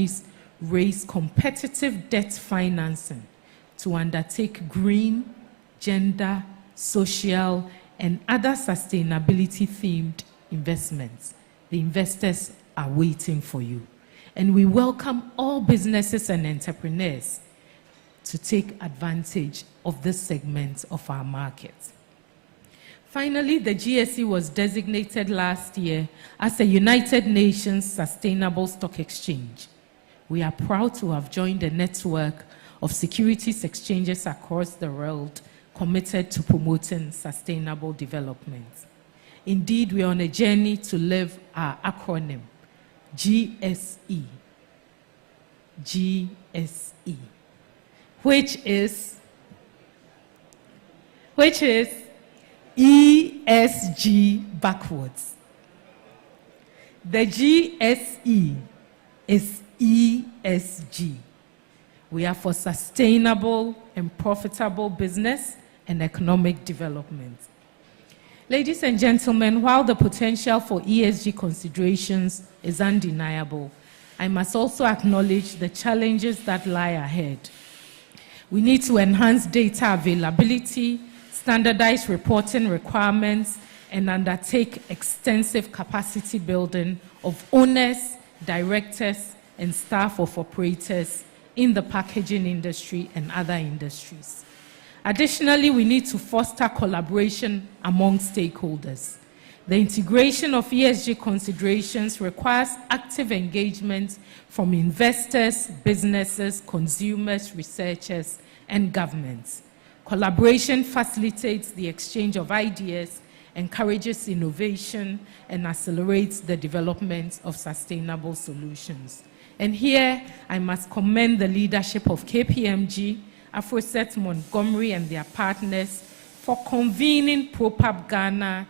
companies raise competitive debt financing to undertake green, gender, social, and other sustainability-themed investments. The investors are waiting for you. And we welcome all businesses and entrepreneurs to take advantage of this segment of our market. Finally, the GSE was designated last year as a United Nations Sustainable Stock Exchange. We are proud to have joined a network of securities exchanges across the world committed to promoting sustainable development. Indeed, we are on a journey to live our acronym, GSE, GSE, which is ESG backwards. The GSE is ESG. We are for sustainable and profitable business and economic development. Ladies and gentlemen, while the potential for ESG considerations is undeniable, I must also acknowledge the challenges that lie ahead. We need to enhance data availability, standardize reporting requirements, and undertake extensive capacity building of owners, directors, and staff of operators in the packaging industry and other industries. Additionally, we need to foster collaboration among stakeholders. The integration of ESG considerations requires active engagement from investors, businesses, consumers, researchers, and governments. Collaboration facilitates the exchange of ideas, encourages innovation, and accelerates the development of sustainable solutions. And here, I must commend the leadership of KPMG, Afroset Montgomery, and their partners for convening ProPub Ghana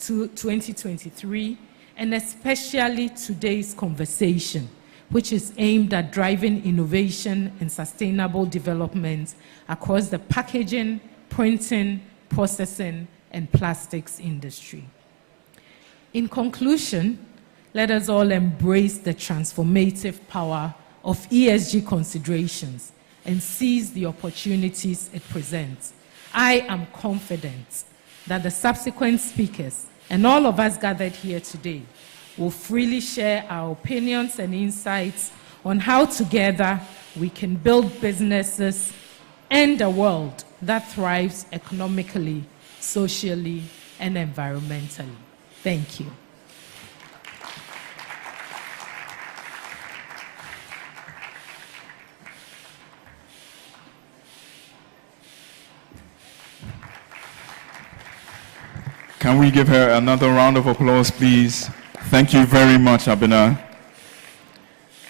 to 2023, and especially today's conversation, which is aimed at driving innovation and sustainable development across the packaging, printing, processing, and plastics industry. In conclusion, let us all embrace the transformative power of ESG considerations and seize the opportunities it presents. I am confident that the subsequent speakers and all of us gathered here today will freely share our opinions and insights on how together we can build businesses and a world that thrives economically, socially, and environmentally. Thank you. Can we give her another round of applause, please? Thank you very much, Abena.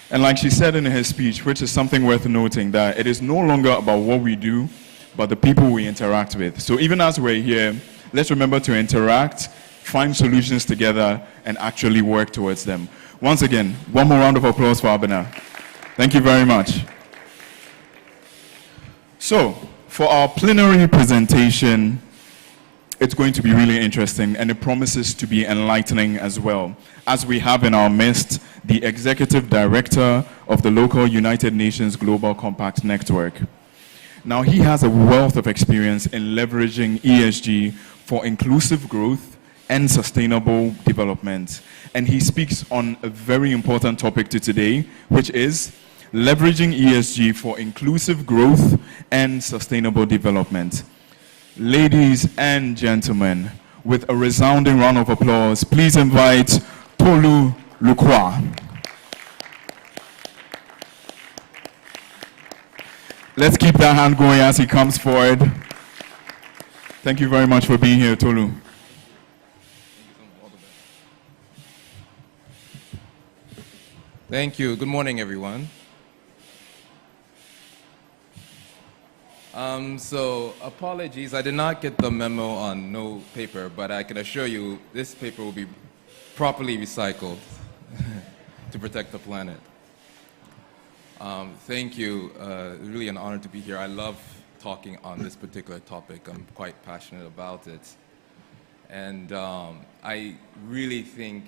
And like she said in her speech, which is something worth noting, that it is no longer about what we do, but the people we interact with. So even as we're here, let's remember to interact, find solutions together, and actually work towards them. Once again, one more round of applause for Abena. Thank you very much. So, for our plenary presentation, it's going to be really interesting, and it promises to be enlightening as well, as we have in our midst the Executive Director of the local United Nations Global Compact Network. Now, he has a wealth of experience in leveraging ESG for inclusive growth and sustainable development. And he speaks on a very important topic to today, which is leveraging ESG for inclusive growth and sustainable development. Ladies and gentlemen, with a resounding round of applause, please invite Tolu Lukwa. Let's keep that hand going as he comes forward. Thank you very much for being here, Tolu. Thank you. Good morning, everyone. So apologies, I did not get the memo on no paper, but I can assure you this paper will be properly recycled to protect the planet. Thank you. Really an honor to be here. I love talking on this particular topic. I'm quite passionate about it. And I really think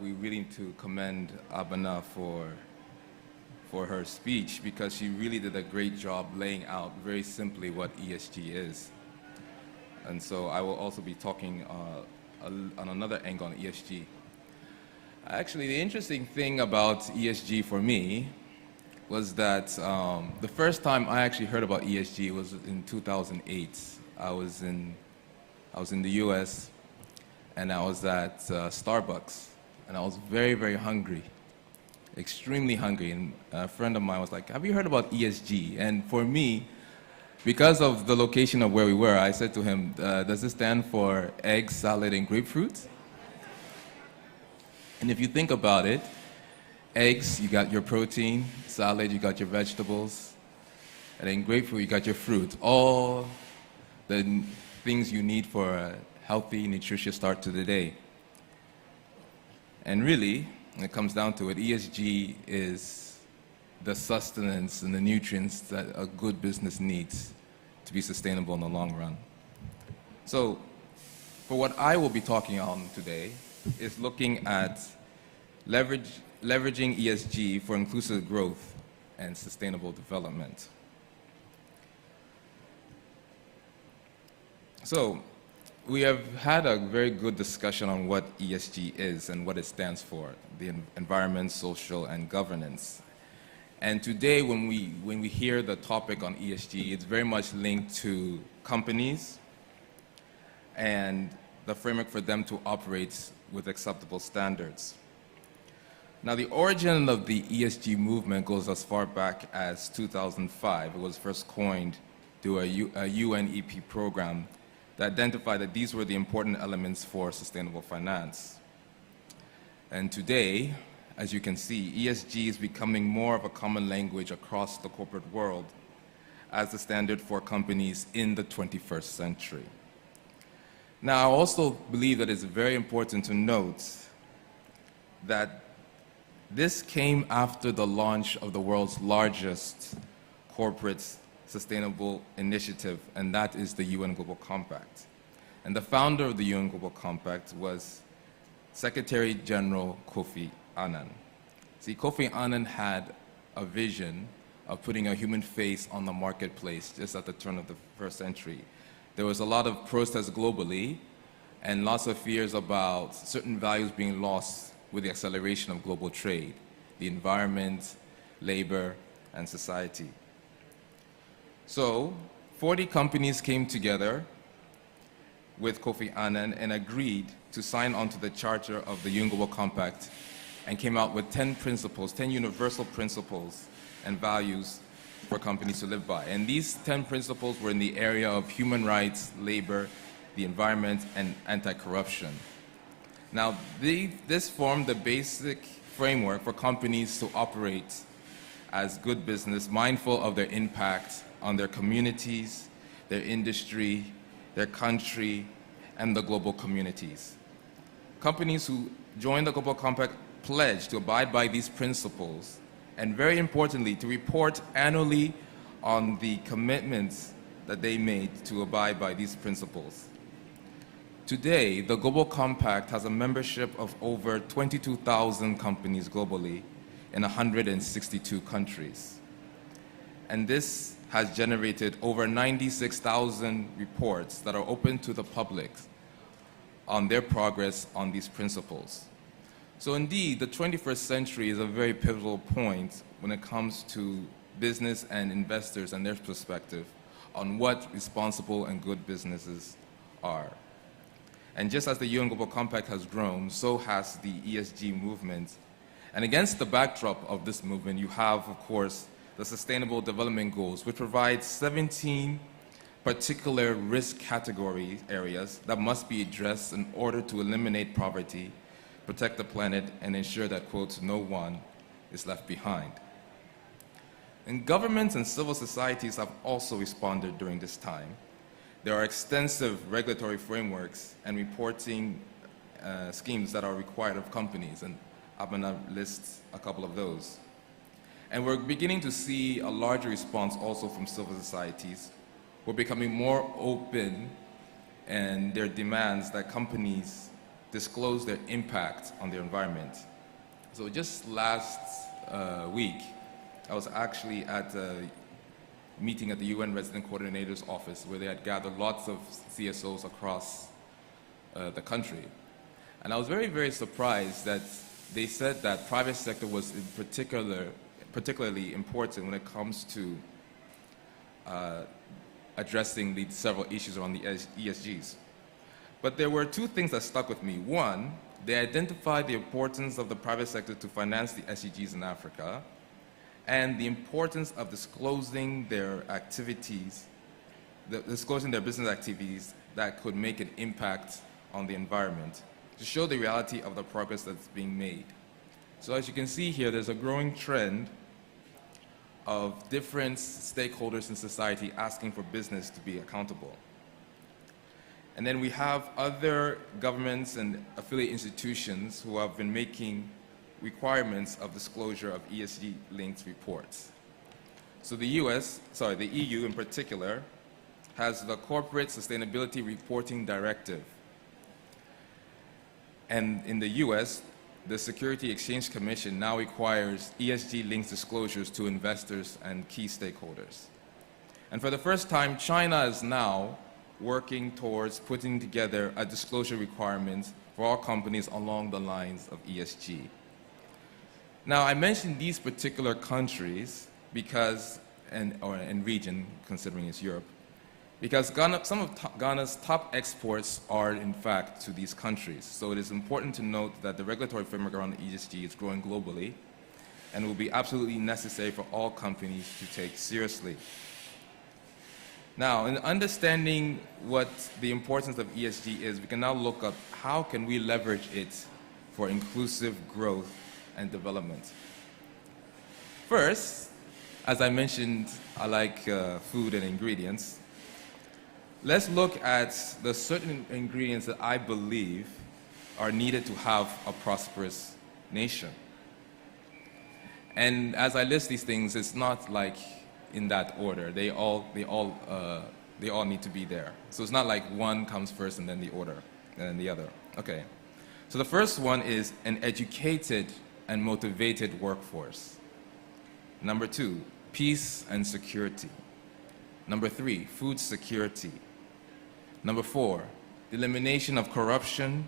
we really need to commend Abena for for her speech because she really did a great job laying out very simply what ESG is. And so I will also be talking on another angle on ESG. Actually, the interesting thing about ESG for me was that the first time I actually heard about ESG was in 2008. I was in the US, and I was at Starbucks, and I was very, very hungry, extremely hungry. And a friend of mine was like, "Have you heard about ESG?" And for me, because of the location of where we were, I said to him, "Does this stand for egg, salad, and grapefruit?" And if you think about it, eggs, you got your protein; salad, you got your vegetables; and then grapefruit, you got your fruit. All the things you need for a healthy, nutritious start to the day. And really, when it comes down to it, ESG is the sustenance and the nutrients that a good business needs to be sustainable in the long run. So, for what I will be talking on today is looking at leveraging ESG for inclusive growth and sustainable development. So, we have had a very good discussion on what ESG is and what it stands for, the environment, social, and governance. And today, when we hear the topic on ESG, it's very much linked to companies and the framework for them to operate with acceptable standards. Now, the origin of the ESG movement goes as far back as 2005. It was first coined through a UNEP program that identified that these were the important elements for sustainable finance. And today, as you can see, ESG is becoming more of a common language across the corporate world as the standard for companies in the 21st century. Now, I also believe that it's very important to note that this came after the launch of the world's largest corporate sustainable initiative, and that is the UN Global Compact. And the founder of the UN Global Compact was Secretary General Kofi Annan. See, Kofi Annan had a vision of putting a human face on the marketplace just at the turn of the first century. There was a lot of protests globally and lots of fears about certain values being lost with the acceleration of global trade, the environment, labor, and society. So, 40 companies came together with Kofi Annan and agreed to sign onto the charter of the UN Global Compact and came out with 10 principles, 10 universal principles and values for companies to live by. And these 10 principles were in the area of human rights, labor, the environment, and anti-corruption. Now, this formed the basic framework for companies to operate as good business, mindful of their impact on their communities, their industry, their country, and the global communities. Companies who joined the Global Compact pledged to abide by these principles, and very importantly, to report annually on the commitments that they made to abide by these principles. Today, the Global Compact has a membership of over 22,000 companies globally in 162 countries. And this has generated over 96,000 reports that are open to the public on their progress on these principles. So indeed, the 21st century is a very pivotal point when it comes to business and investors and their perspective on what responsible and good businesses are. And just as the UN Global Compact has grown, so has the ESG movement. And against the backdrop of this movement, you have, of course, the Sustainable Development Goals, which provide 17 particular risk category areas that must be addressed in order to eliminate poverty, protect the planet, and ensure that, quote, no one is left behind. And governments and civil societies have also responded during this time. There are extensive regulatory frameworks and reporting schemes that are required of companies, and I'm going to list a couple of those. And we're beginning to see a larger response also from civil societies who are becoming more open in their demands that companies disclose their impact on their environment. So just last week, I was actually at a meeting at the UN Resident Coordinator's office where they had gathered lots of CSOs across the country. And I was very, very surprised that they said that private sector was particularly important when it comes to addressing the several issues around the ESGs. But there were two things that stuck with me. One, they identified the importance of the private sector to finance the SDGs in Africa, and the importance of disclosing their activities, disclosing their business activities that could make an impact on the environment, to show the reality of the progress that's being made. So as you can see here, there's a growing trend of different stakeholders in society asking for business to be accountable. And then we have other governments and affiliate institutions who have been making requirements of disclosure of ESG-linked reports. So the EU in particular, has the Corporate Sustainability Reporting Directive. And in the US, the Security Exchange Commission now requires ESG-linked disclosures to investors and key stakeholders. And for the first time, China is now working towards putting together a disclosure requirement for all companies along the lines of ESG. Now, I mentioned these particular countries because, or region, considering it's Europe, because some of Ghana's top exports are, in fact, to these countries. So it is important to note that the regulatory framework around ESG is growing globally and will be absolutely necessary for all companies to take seriously. Now, in understanding what the importance of ESG is, we can now look up how can we leverage it for inclusive growth and development. First, as I mentioned, I like food and ingredients. Let's look at the certain ingredients that I believe are needed to have a prosperous nation. And as I list these things, it's not like in that order. They all need to be there. So it's not like one comes first and then the order, and then the other. Okay. So the first one is an educated and motivated workforce. Number two, peace and security. Number three, food security. Number four, the elimination of corruption,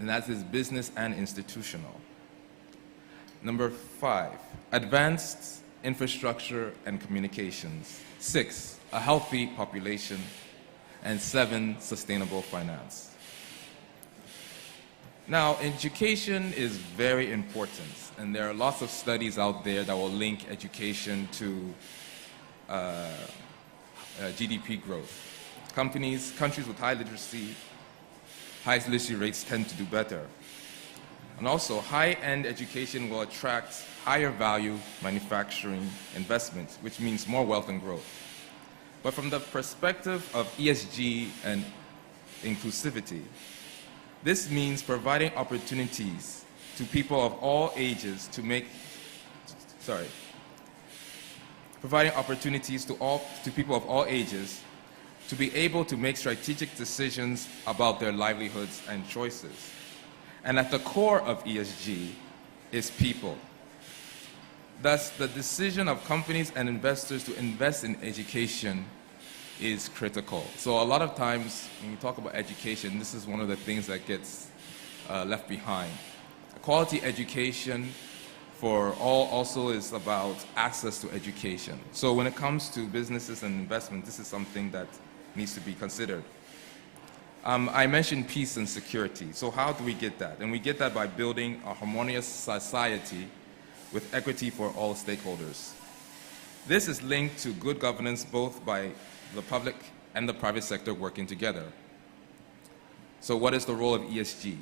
and that is business and institutional. Number five, advanced infrastructure and communications. 6, a healthy population. And 7, sustainable finance. Now, education is very important, and there are lots of studies out there that will link education to GDP growth. Countries with high literacy rates tend to do better. And also, high-end education will attract higher value manufacturing investments, which means more wealth and growth. But from the perspective of ESG and inclusivity, this means providing opportunities to people of all ages to providing opportunities to people of all ages to be able to make strategic decisions about their livelihoods and choices. And at the core of ESG is people. Thus, the decision of companies and investors to invest in education is critical. So a lot of times when we talk about education, this is one of the things that gets left behind. Quality education for all also is about access to education. So when it comes to businesses and investment, this is something that needs to be considered. I mentioned peace and security. So how do we get that? And we get that by building a harmonious society with equity for all stakeholders. This is linked to good governance both by the public and the private sector working together. So what is the role of ESG?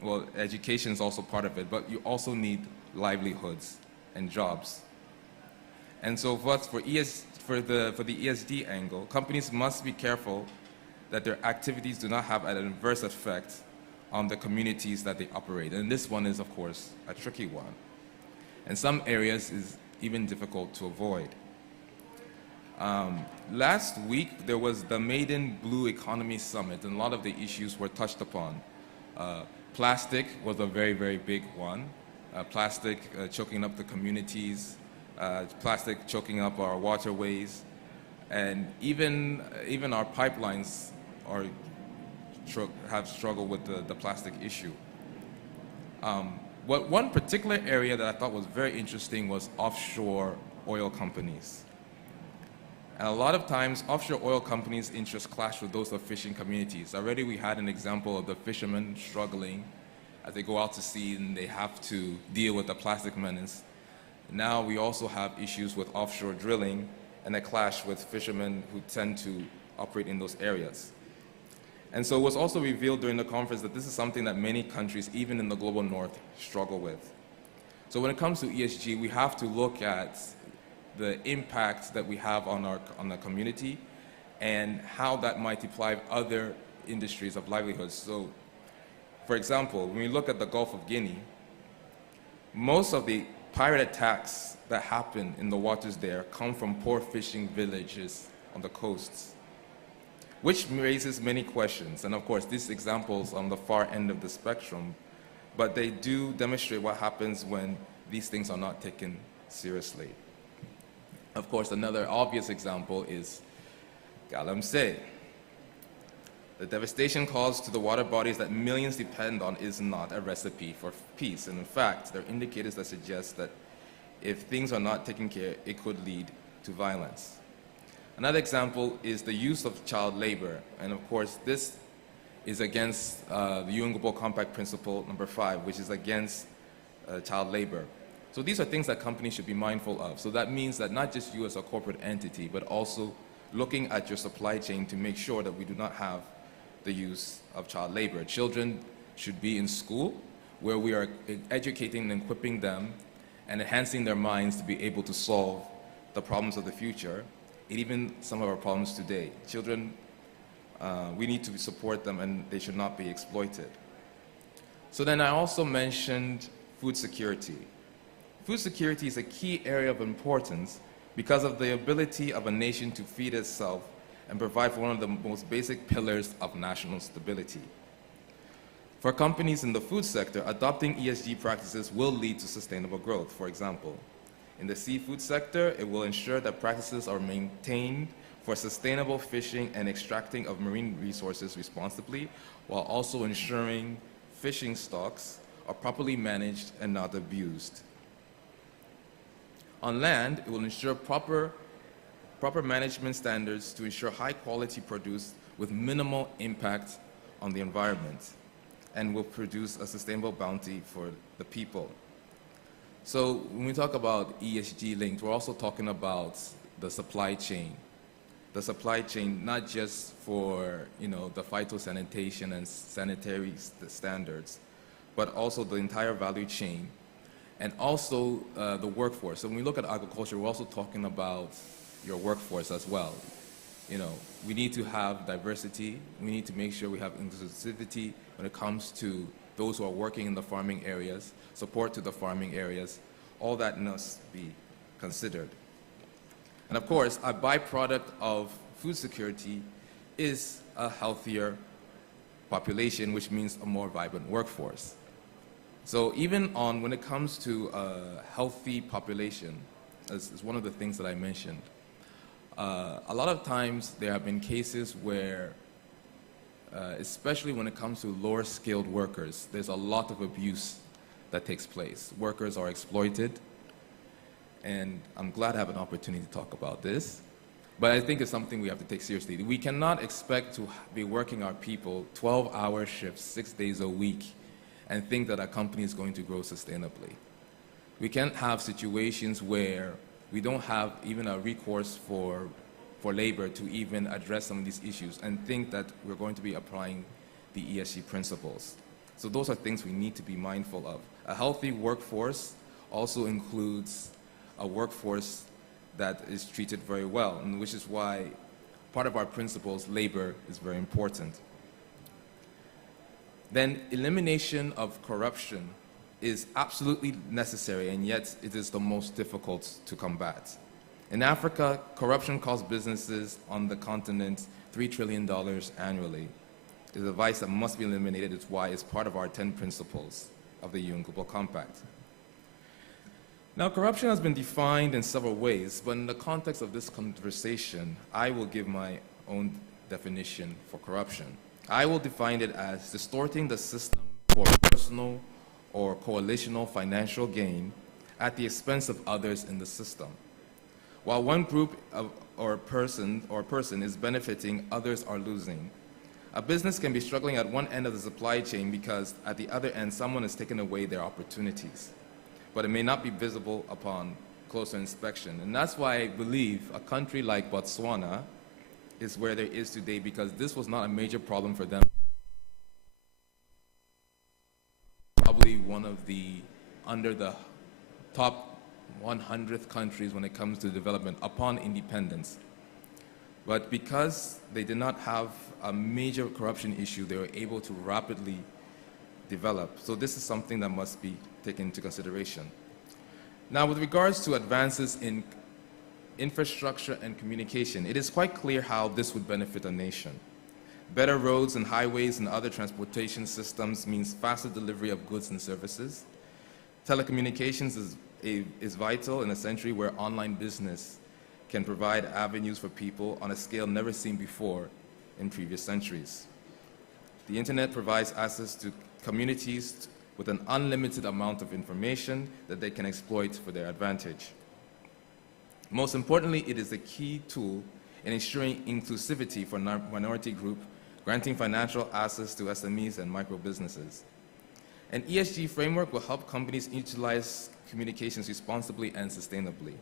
Well, education is also part of it, but you also need livelihoods and jobs. And so for the ESG angle, companies must be careful that their activities do not have an adverse effect on the communities that they operate. And this one is, of course, a tricky one. In some areas is even difficult to avoid. Last week, there was the Maiden Blue Economy Summit, and a lot of the issues were touched upon. Plastic was a very, very big one. Plastic choking up the communities plastic choking up our waterways, and even our pipelines have struggled with the plastic issue. One particular area that I thought was very interesting was offshore oil companies. And a lot of times, offshore oil companies' interests clash with those of fishing communities. Already we had an example of the fishermen struggling as they go out to sea and they have to deal with the plastic menace. Now we also have issues with offshore drilling and a clash with fishermen who tend to operate in those areas. And so it was also revealed during the conference that this is something that many countries, even in the global north, struggle with. So when it comes to ESG, we have to look at the impact that we have on the community and how that might deprive other industries of livelihoods. So, for example, when we look at the Gulf of Guinea, most of the pirate attacks that happen in the waters there come from poor fishing villages on the coasts, which raises many questions. And of course, these examples on the far end of the spectrum, but they do demonstrate what happens when these things are not taken seriously. Of course, another obvious example is Galamsey. The devastation caused to the water bodies that millions depend on is not a recipe for peace. And in fact, there are indicators that suggest that if things are not taken care, it could lead to violence. Another example is the use of child labor. And of course, this is against the UN Global Compact Principle number 5, which is against child labor. So these are things that companies should be mindful of. So that means that not just you as a corporate entity, but also looking at your supply chain to make sure that we do not have the use of child labor. Children should be in school where we are educating and equipping them and enhancing their minds to be able to solve the problems of the future and even some of our problems today. Children, we need to support them and they should not be exploited. So then I also mentioned food security. Food security is a key area of importance because of the ability of a nation to feed itself and provide for one of the most basic pillars of national stability. For companies in the food sector, adopting ESG practices will lead to sustainable growth. For example, in the seafood sector, it will ensure that practices are maintained for sustainable fishing and extracting of marine resources responsibly, while also ensuring fishing stocks are properly managed and not abused. On land, it will ensure proper management standards to ensure high quality produce with minimal impact on the environment and will produce a sustainable bounty for the people. So when we talk about ESG linked, we're also talking about the supply chain. The supply chain, not just for the phytosanitation and sanitary standards, but also the entire value chain, and also the workforce. So when we look at agriculture, we're also talking about your workforce as well. We need to have diversity. We need to make sure we have inclusivity when it comes to those who are working in the farming areas, support to the farming areas. All that must be considered. And of course, a byproduct of food security is a healthier population, which means a more vibrant workforce. So even when it comes to a healthy population, as is one of the things that I mentioned, a lot of times there have been cases where, especially when it comes to lower skilled workers, there's a lot of abuse that takes place. Workers are exploited, and I'm glad I have an opportunity to talk about this, but I think it's something we have to take seriously. We cannot expect to be working our people 12-hour shifts, 6 days a week, and think that our company is going to grow sustainably. We can't have situations where we don't have even a recourse for labor to even address some of these issues and think that we're going to be applying the ESG principles. So those are things we need to be mindful of. A healthy workforce also includes a workforce that is treated very well, and which is why part of our principles, labor, is very important. Then elimination of corruption is absolutely necessary, and yet it is the most difficult to combat. In Africa, corruption costs businesses on the continent $3 trillion annually. It is a vice that must be eliminated. It's why it's part of our 10 principles of the UN Global Compact. Now, corruption has been defined in several ways, but in the context of this conversation, I will give my own definition for corruption. I will define it as distorting the system for personal or coalitional financial gain at the expense of others in the system. While one group or person is benefiting, others are losing. A business can be struggling at one end of the supply chain because at the other end, someone has taken away their opportunities, but it may not be visible upon closer inspection. And that's why I believe a country like Botswana is where there is today, because this was not a major problem for them. Probably one of the, under the top 100th countries when it comes to development upon independence. But because they did not have a major corruption issue, they were able to rapidly develop. So this is something that must be taken into consideration. Now, with regards to advances in infrastructure and communication, it is quite clear how this would benefit a nation. Better roads and highways and other transportation systems means faster delivery of goods and services. Telecommunications is vital in a century where online business can provide avenues for people on a scale never seen before in previous centuries. The internet provides access to communities with an unlimited amount of information that they can exploit for their advantage. Most importantly, it is a key tool in ensuring inclusivity for minority groups, granting financial access to SMEs and micro businesses. An ESG framework will help companies utilize communications responsibly and sustainably.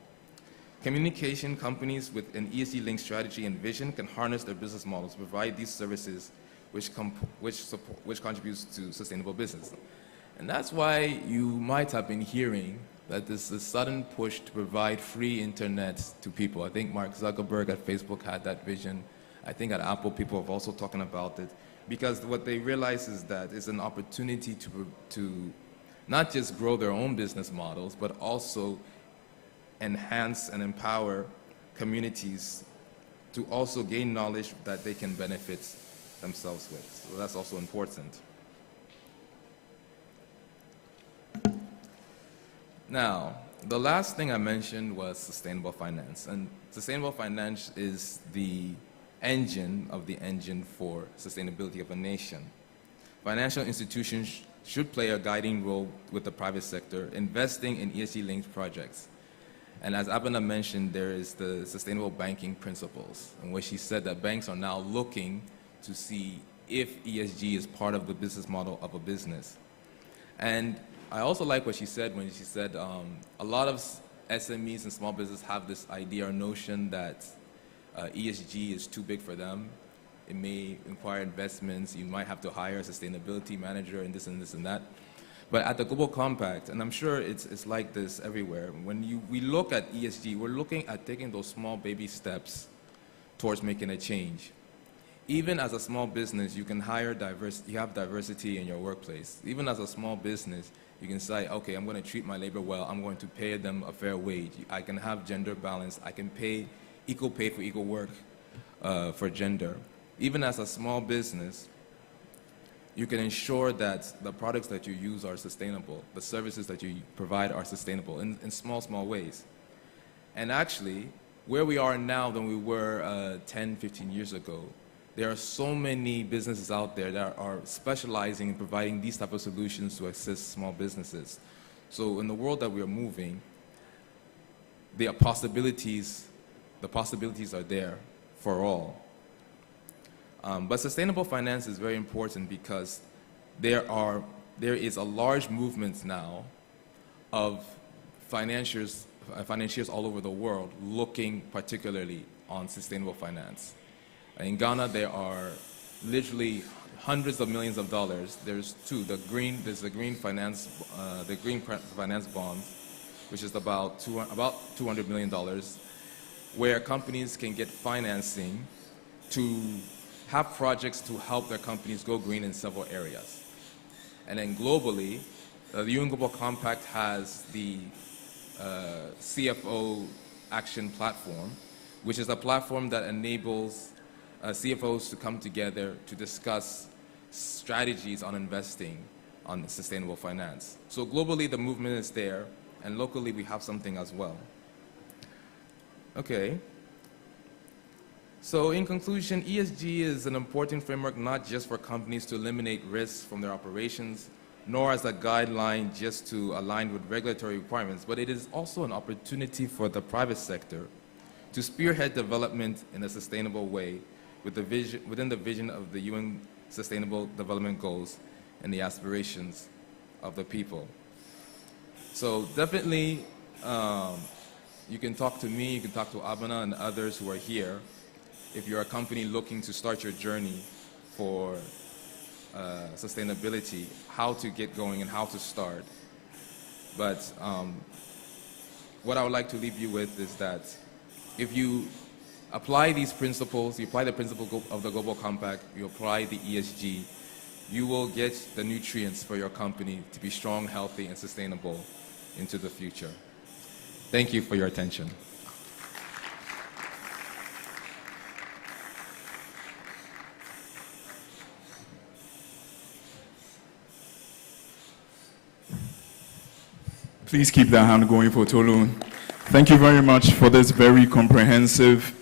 Communication companies with an ESG-linked strategy and vision can harness their business models to provide these services which contributes to sustainable business. And that's why you might have been hearing that there's a sudden push to provide free internet to people. I think Mark Zuckerberg at Facebook had that vision. I think at Apple people have also talking about it, because what they realize is that it's an opportunity to not just grow their own business models, but also enhance and empower communities to also gain knowledge that they can benefit themselves with. So that's also important. Now, the last thing I mentioned was sustainable finance. And sustainable finance is the engine for sustainability of a nation. Financial institutions should play a guiding role with the private sector, investing in ESG-linked projects. And as Abena mentioned, there is the sustainable banking principles, in which she said that banks are now looking to see if ESG is part of the business model of a business. And I also like what she said when she said a lot of SMEs and small business have this idea or notion that ESG is too big for them. It may require investments. You might have to hire a sustainability manager and this and this and that. But at the Global Compact, and I'm sure it's like this everywhere, when we look at ESG, we're looking at taking those small baby steps towards making a change. Even as a small business, you can you have diversity in your workplace. Even as a small business, you can say, okay, I'm going to treat my labor well. I'm going to pay them a fair wage. I can have gender balance. I can pay equal pay for equal work for gender. Even as a small business, you can ensure that the products that you use are sustainable. The services that you provide are sustainable in small, small ways. And actually, where we are now than we were 10, 15 years ago, there are so many businesses out there that are specializing in providing these type of solutions to assist small businesses. So in the world that we are moving, the possibilities are there for all. But sustainable finance is very important because there is a large movement now of financiers all over the world looking particularly on sustainable finance. In Ghana, there are literally hundreds of millions of dollars. There's the green finance bond, which is about $200 million, where companies can get financing to have projects to help their companies go green in several areas. And then globally, the UN Global Compact has the CFO Action Platform, which is a platform that enables CFOs to come together to discuss strategies on investing on sustainable finance. So globally, the movement is there, and locally we have something as well. Okay. So in conclusion, ESG is an important framework not just for companies to eliminate risks from their operations, nor as a guideline just to align with regulatory requirements, but it is also an opportunity for the private sector to spearhead development in a sustainable way within the vision of the UN Sustainable Development Goals and the aspirations of the people. So definitely, you can talk to me, you can talk to Abana and others who are here if you're a company looking to start your journey for sustainability, how to get going and how to start. But what I would like to leave you with is that if you apply these principles, you apply the principle of the Global Compact, you apply the ESG, you will get the nutrients for your company to be strong, healthy, and sustainable into the future. Thank you for your attention. Please keep that hand going for Tolu. Thank you very much for this very comprehensive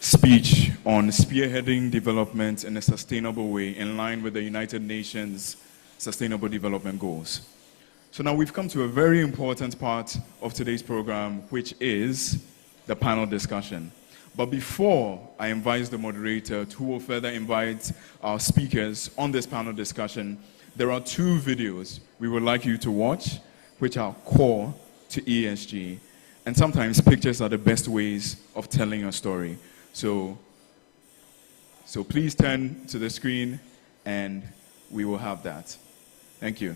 speech on spearheading development in a sustainable way in line with the United Nations Sustainable Development Goals. So now we've come to a very important part of today's program, which is the panel discussion. But before I invite the moderator who will further invite our speakers on this panel discussion, there are two videos we would like you to watch, which are core to ESG. And sometimes pictures are the best ways of telling a story. So please turn to the screen and we will have that. Thank you.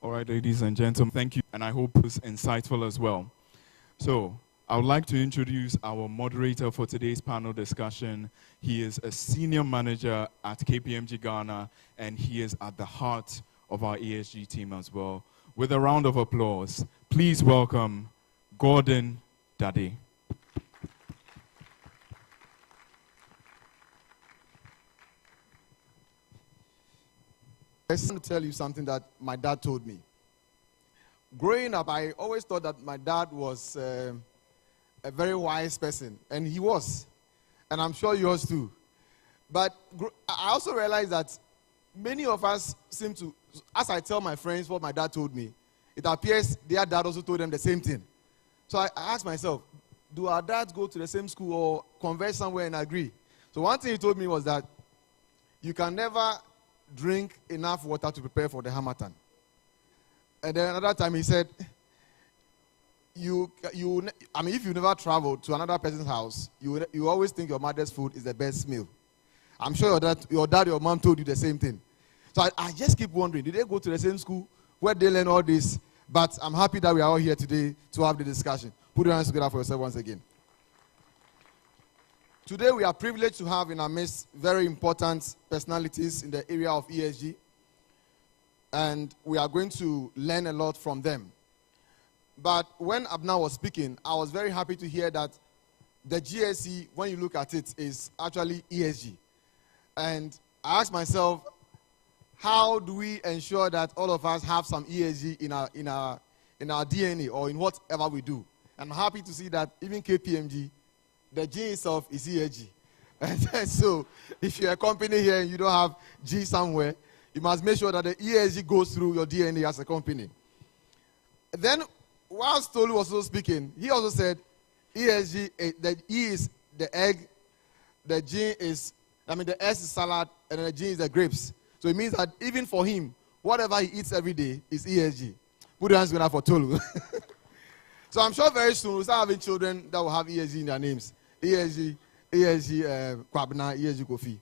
All right, ladies and gentlemen, thank you, and I hope it's insightful as well. So, I would like to introduce our moderator for today's panel discussion. He is a senior manager at KPMG Ghana, and he is at the heart of our ESG team as well. With a round of applause, please welcome Gordon Dade. I want to tell you something that my dad told me. Growing up, I always thought that my dad was a very wise person, and he was, and I'm sure yours too. But I also realized that many of us seem to, as I tell my friends what my dad told me, it appears their dad also told them the same thing. So I asked myself, do our dads go to the same school or converse somewhere and agree? So one thing he told me was that you can never drink enough water to prepare for the Hamatan. And then another time he said, if you never travel to another person's house, you always think your mother's food is the best meal. I'm sure your dad, your mom told you the same thing. So I just keep wondering, did they go to the same school where they learn all this? But I'm happy that we are all here today to have the discussion. Put your hands together for yourself once again. Today we are privileged to have in our midst very important personalities in the area of ESG. And we are going to learn a lot from them. But when Abna was speaking, I was very happy to hear that the GSE, when you look at it, is actually ESG. And I asked myself, how do we ensure that all of us have some ESG in our DNA or in whatever we do? I'm happy to see that even KPMG, the G itself is ESG. And so if you're a company here and you don't have G somewhere, you must make sure that the ESG goes through your DNA as a company. Then, whilst Tolu was also speaking, he also said ESG, the E is the egg, the G is, the S is salad, and the G is the grapes. So it means that even for him, whatever he eats every day is ESG. Put your hands together for Tolu. So I'm sure very soon we'll start having children that will have ESG in their names. ESG Kwabna, ESG Kofi.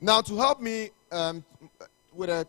Now, to help me with